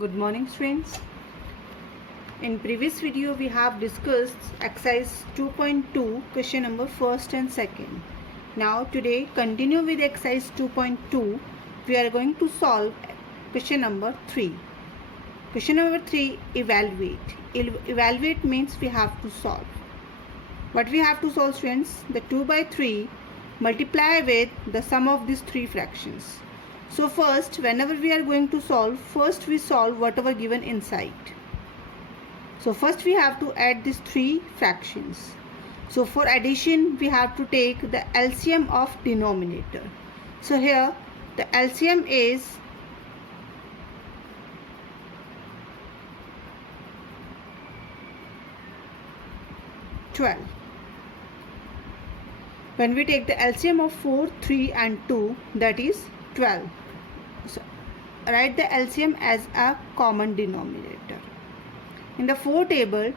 Good morning, students. In previous video we have discussed exercise 2.2 question number first and second. Now today continue with exercise 2.2. We are going to solve question number 3. Question number 3, evaluate. Evaluate means we have to solve. What we have to solve, students? The 2 by 3 multiply with the sum of these three fractions. So first, whenever we are going to solve, first we solve whatever given inside. So first we have to add these three fractions. So for addition, we have to take the LCM of denominator. So here the LCM is 12. When we take the LCM of 4, 3 and 2, that is 12. So write the LCM as a common denominator. In the 4 table,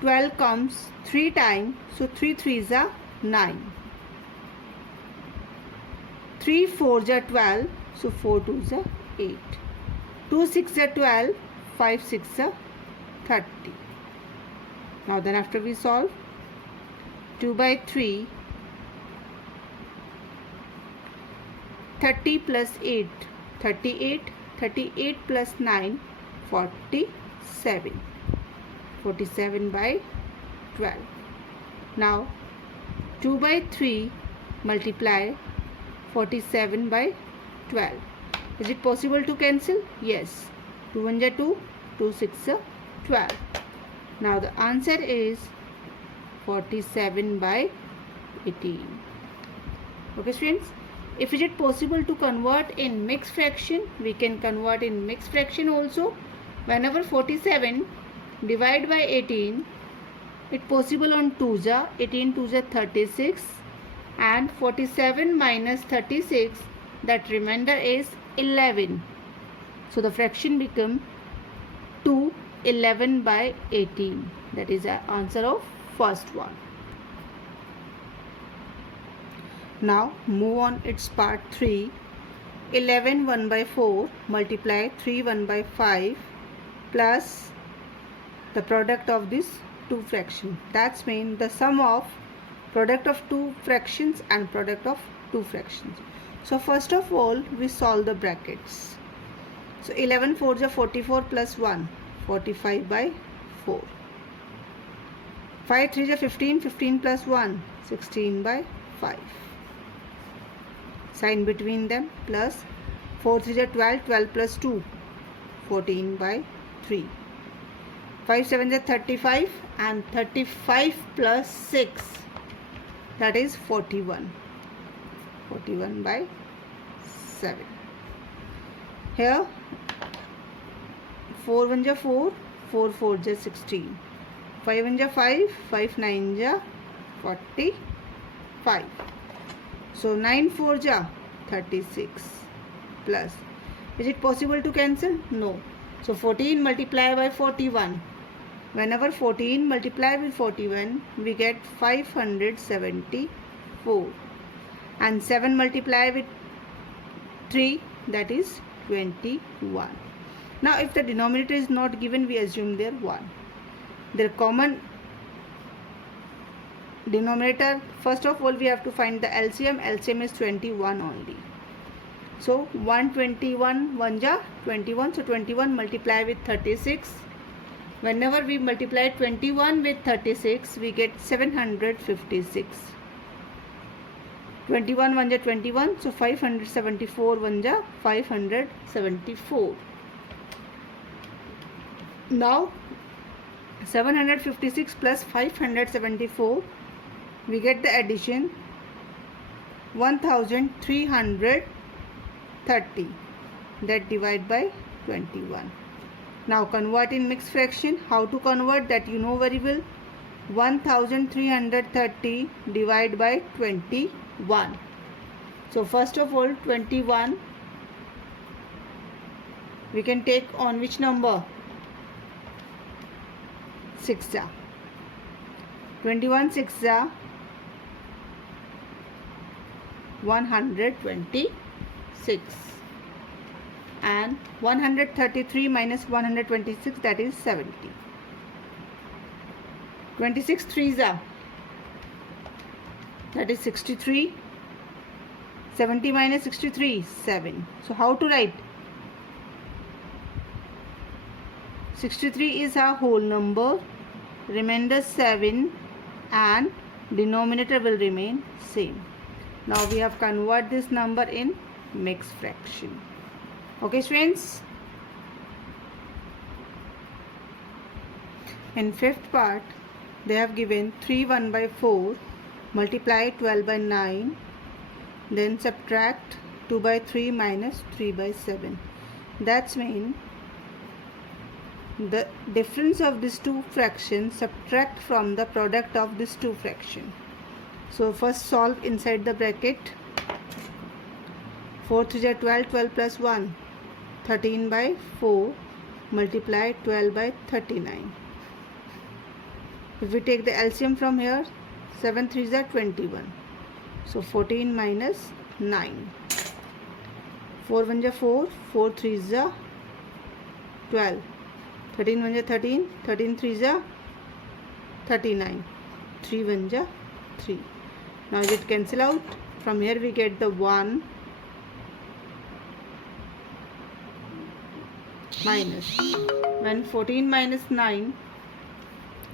12 comes 3 times, so 3 3s are 9. 3 4s are 12, so 4 2s are 8. 2 6 are 12, 5 6 are 30. Now then after we solve, 2 by 3, 30 plus 8, 38, 38 plus 9, 47. 47 by 12. Now 2 by 3 multiply 47 by 12. Is it possible to cancel? Yes. 2 1 are 2, 2 6 are 12. Now the answer is 47 by 18. Okay, students. If it is possible to convert in mixed fraction, we can convert in mixed fraction also. Whenever 47 divide by 18, it possible on 2s, 18 2s 36, and 47 minus 36, that remainder is 11. So the fraction become 2 11 by 18. That is the answer of first one. Now move on its part 3. 11 1 by 4 multiply 3 1 by 5 plus the product of this two fractions. That's mean the sum of product of two fractions and product of two fractions. So first of all we solve the brackets. So 11 4s are 44 plus 1, 45 by 4. 5 3s are 15, 15 plus 1, 16 by 5. Sign between them plus 4 3s are 12, 12 plus 2, 14 by 3. 5 7s are 35 and 35 plus 6, that is 41. 41 by 7. Here 4 1s are 4, 4 4s are 16. 5 1s are 5, 5 9s are 45. So 9 4s are 36 plus. Is it possible to cancel? No. So 14 multiply by 41. Whenever 14 multiply with 41, we get 574. And 7 multiply with 3, that is 21. Now if the denominator is not given, we assume there 1. Their common denominator, first of all we have to find the LCM. LCM is 21 only. So 121 1 ja 21. So 21 multiply with 36. Whenever we multiply 21 with 36, we get 756. 21 1 ja 21. So 574 1 ja 574. Now 756 plus 574, we get the addition 1330, that divide by 21. Now convert in mixed fraction. How to convert, that you know very well. 1330 divide by 21. So first of all 21 we can take on which number? 6 ja. 21 6 ja 126. and 133 minus 126, that is 70. 26 threes are, that is 63. 70 minus 63, 7. So how to write? 63 is a whole number, remainder 7, and denominator will remain same. Now we have convert this number in mixed fraction. Okay friends. In fifth part, they have given 3 1 by 4, multiply 12 by 9, then subtract 2 by 3 minus 3 by 7. That's mean the difference of these two fractions subtract from the product of these two fractions. So first solve inside the bracket. 4 3 are 12, 12 plus 1, 13 by 4, multiply 12 by 39. If we take the LCM from here, 7 3s are 21. So 14 minus 9. 4 1s are 4, 4 3s are 12. 13 1s are 13, 13 3s are 39. 3 1s are 3. Now it cancel out. From here we get the 1 minus. When 14 minus 9,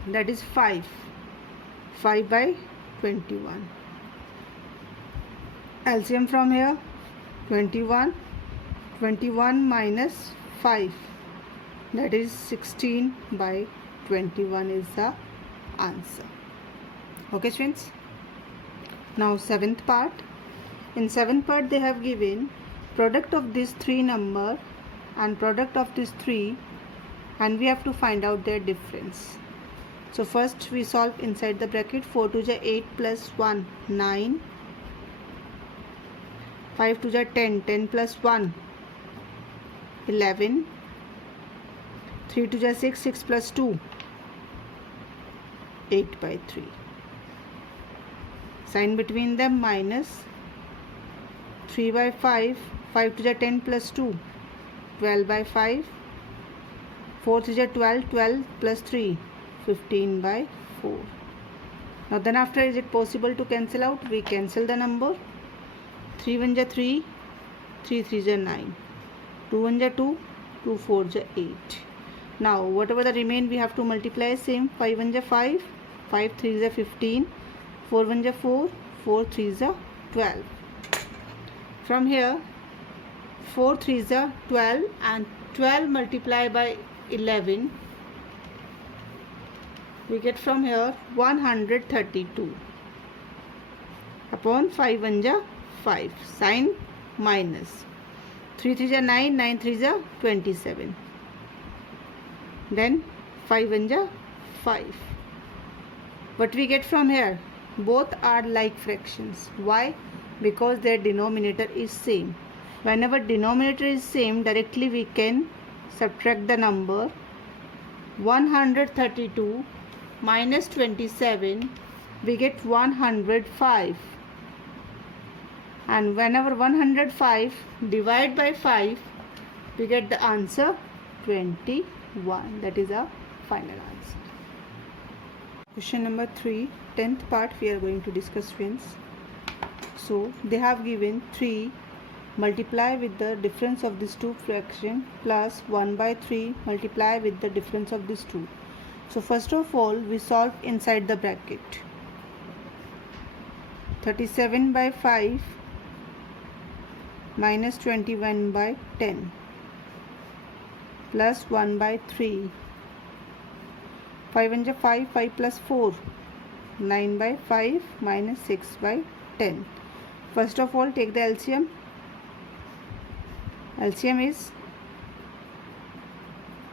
that is 5. 5 by 21. LCM from here, 21. 21 minus 5, that is 16 by 21 is the answer. Okay friends. Now seventh part. In seventh part they have given product of these three number and product of these three, and we have to find out their difference. So first we solve inside the bracket. 4 2 is 8 plus 1, 9. 5 2 is 10, 10 plus 1, 11. 3 2 is 6, 6 plus 2, 8 by 3. Sign between them minus. 3 by 5, 5 2 is 10 plus 2, 12 by 5. 4 3 is 12, 12 plus 3, 15 by 4. Now then after, is it possible to cancel out? We cancel the number. 3 1s are 3, 3 3s are 9. 2 1s are 2, 2 4s are 8. Now whatever the remain we have to multiply same. 5 1s are 5, 5 3s are 15, 4 1s are 4, 4 3s are 12. From here 4 3s are 12 and 12 multiplied by 11, we get from here 132 upon 5 1s are 5. Sign minus. 3 3s are 9, 9 3s are 27. Then 5 1s are 5. What we get from here? Both are like fractions. Why? Because their denominator is same. Whenever denominator is same, directly we can subtract the number. 132 minus 27, we get 105. And whenever 105 divide by 5, we get the answer 21. That is our final answer. Question number 3, 10th part we are going to discuss friends. So they have given 3 multiply with the difference of these two fraction plus 1 by 3 multiply with the difference of these two. So first of all we solve inside the bracket. 37 by 5 minus 21 by 10 plus 1 by 3. 5 1s are 5, 5 plus 4, 9 by 5 minus 6 by 10. First of all take the LCM. LCM is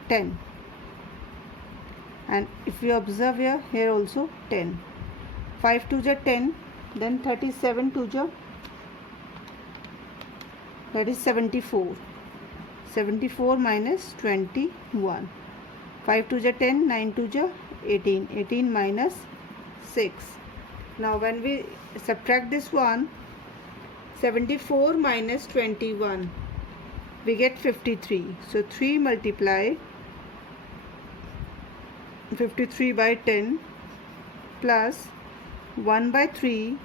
10, and if you observe here, here also 10. 5 2s are 10, then 37 2s are, that is 74. 74 minus 21. 5 2s are 10, 9 2s are 18. 18 minus 6. Now when we subtract this one, 74 minus 21. we get 53. So 3 multiply 53 by 10 plus 1 by 3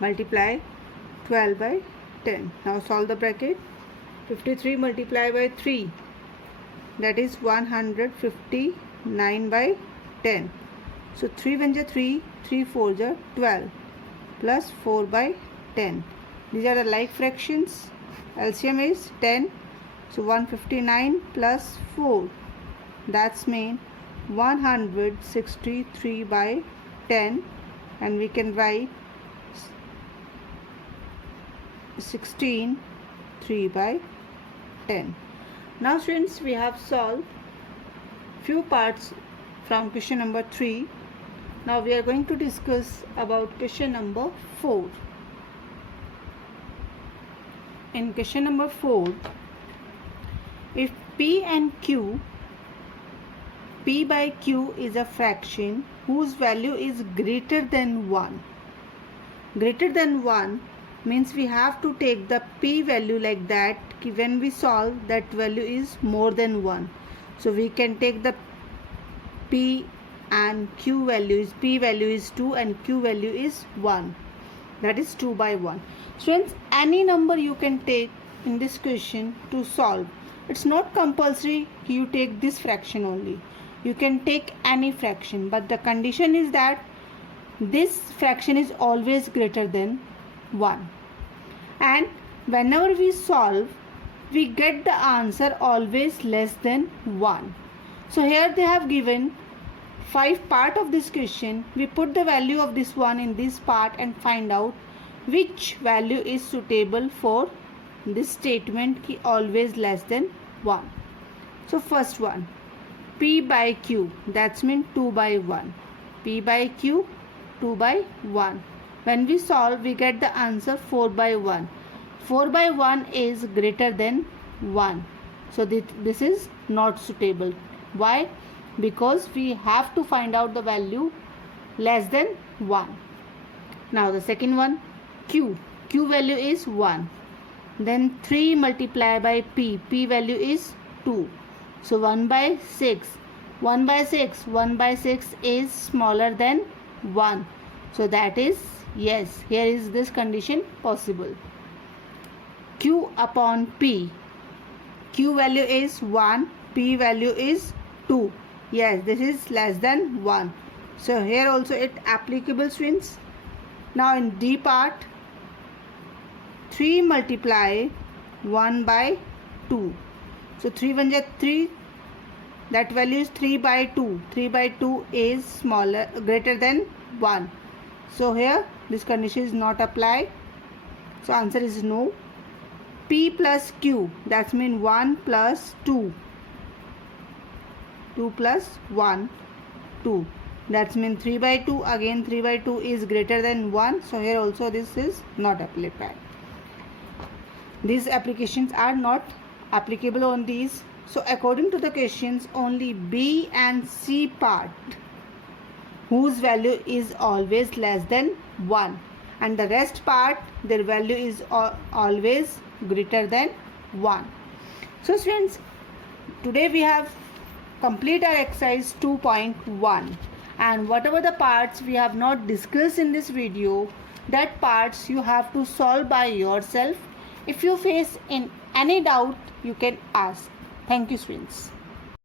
multiply 12 by 10. Now solve the bracket. 53 multiplied by 3, that is 159 by 10. So 3 1 ja 3, 3 4 ja 12 plus 4 by 10. These are the like fractions. LCM is 10. So 159 plus 4, that's mean 163 by 10, and we can write 16 3 by 10. Now students, we have solved few parts from question number 3. Now we are going to discuss about question number 4. In question number 4, if P and Q, P by Q is a fraction whose value is greater than 1. Greater than 1 means we have to take the P value like that. When we solve, that value is more than 1. So we can take the P and Q values. P value is 2 and Q value is 1. That is 2 by 1. Students, any number you can take in this question to solve. It's not compulsory you take this fraction only. You can take any fraction, but the condition is that this fraction is always greater than 1. And whenever we solve, we get the answer always less than 1. So here they have given 5 part of this question. We put the value of this one in this part and find out which value is suitable for this statement ki always less than 1. So first one, P by Q, that's mean 2 by 1. P by Q, 2 by 1. When we solve, we get the answer 4 by 1. 4 by 1 is greater than 1. So this is not suitable. Why? Because we have to find out the value less than 1. Now the second one, Q. Q value is 1. Then 3 multiplied by P. P value is 2. So 1 by 6. 1 by 6. 1 by 6 is smaller than 1. So that is yes. Here is this condition possible. Q upon P. Q value is 1. P value is 2. Yes, this is less than 1. So here also it applicable, students. Now in D part, 3 multiply 1 by 2. So 3 1 ja 3. That value is 3 by 2. 3 by 2 is smaller, greater than 1. So here this condition is not applied. So answer is no. P plus Q, that means 1 plus 2. 2 plus 1, 2. That means 3 by 2. Again 3 by 2 is greater than 1. So here also this is not applied. These applications are not applicable on these. So according to the questions, only B and C part whose value is always less than 1, and the rest part their value is always greater than 1. So students, today we have complete our exercise 2.1, and whatever the parts we have not discussed in this video, that parts you have to solve by yourself. If you face in any doubt, you can ask. Thank you, students.